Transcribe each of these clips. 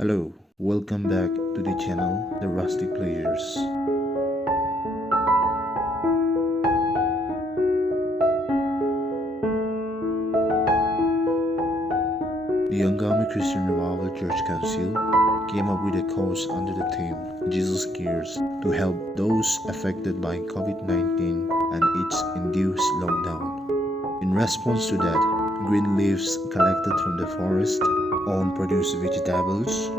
Hello, welcome back to the channel The Rustic Pleasures. The Angami Christian Revival Church Council came up with a cause under the theme Jesus Cares to help those affected by COVID-19 and its induced lockdown. In response to that, green leaves collected from the forest, own-produced vegetables,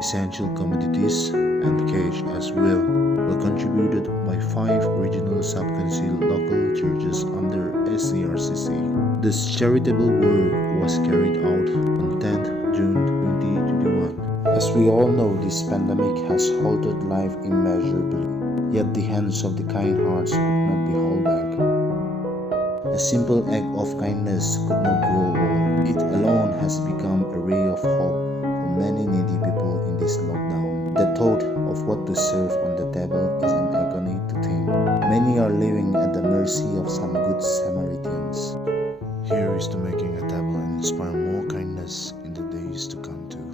essential commodities, and cash as well were contributed by 5 regional sub-council local churches under ACRCC. This charitable work was carried out on 10th June 2021. As we all know, this pandemic has halted life immeasurably, yet the hands of the kind hearts could not be held back. A simple act of kindness could not grow old. It alone has become a ray of hope for many needy people in this lockdown. The thought of what to serve on the table is an agony to think. Many are living at the mercy of some good Samaritans. Here is to making a table and inspire more kindness in the days to come too.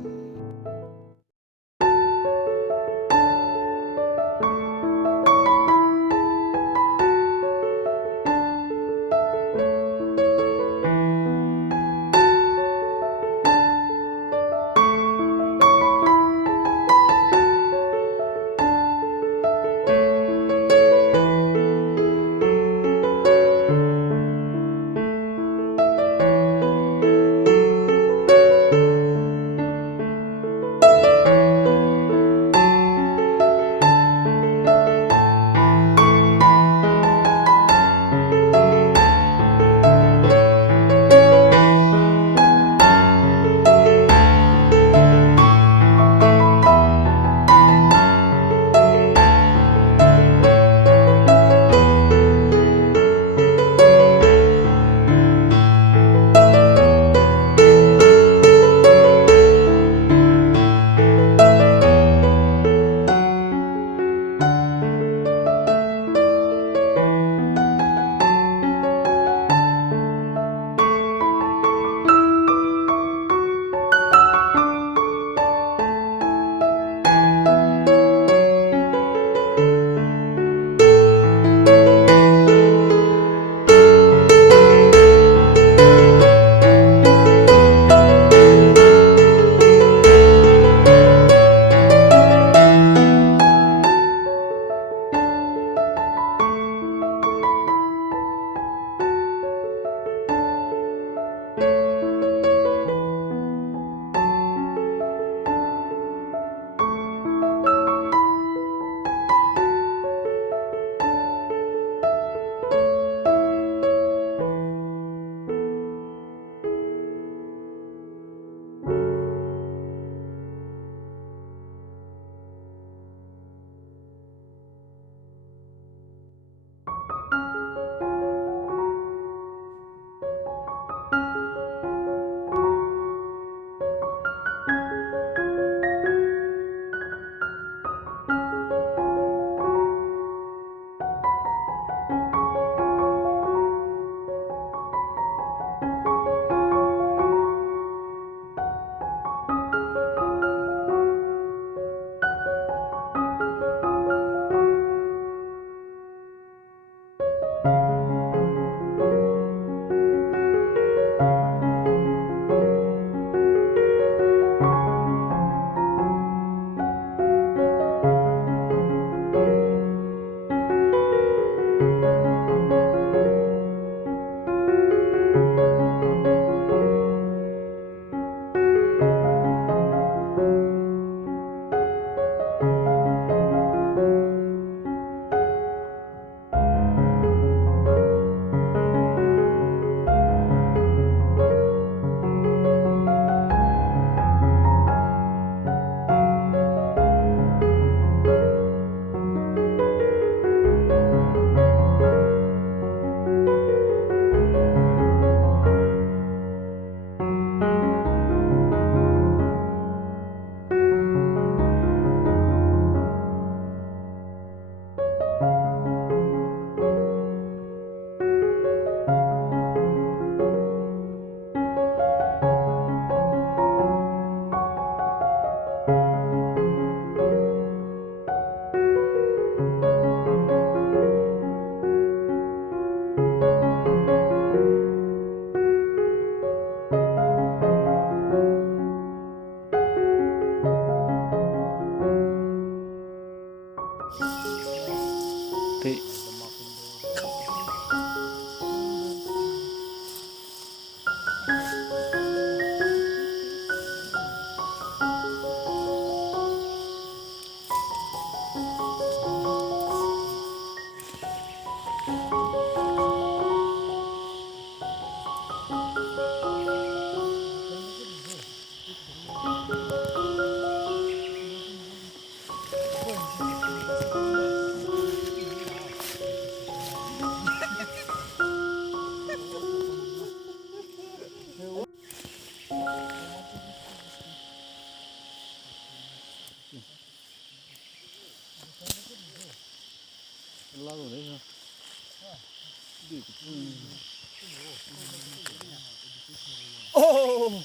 Oh!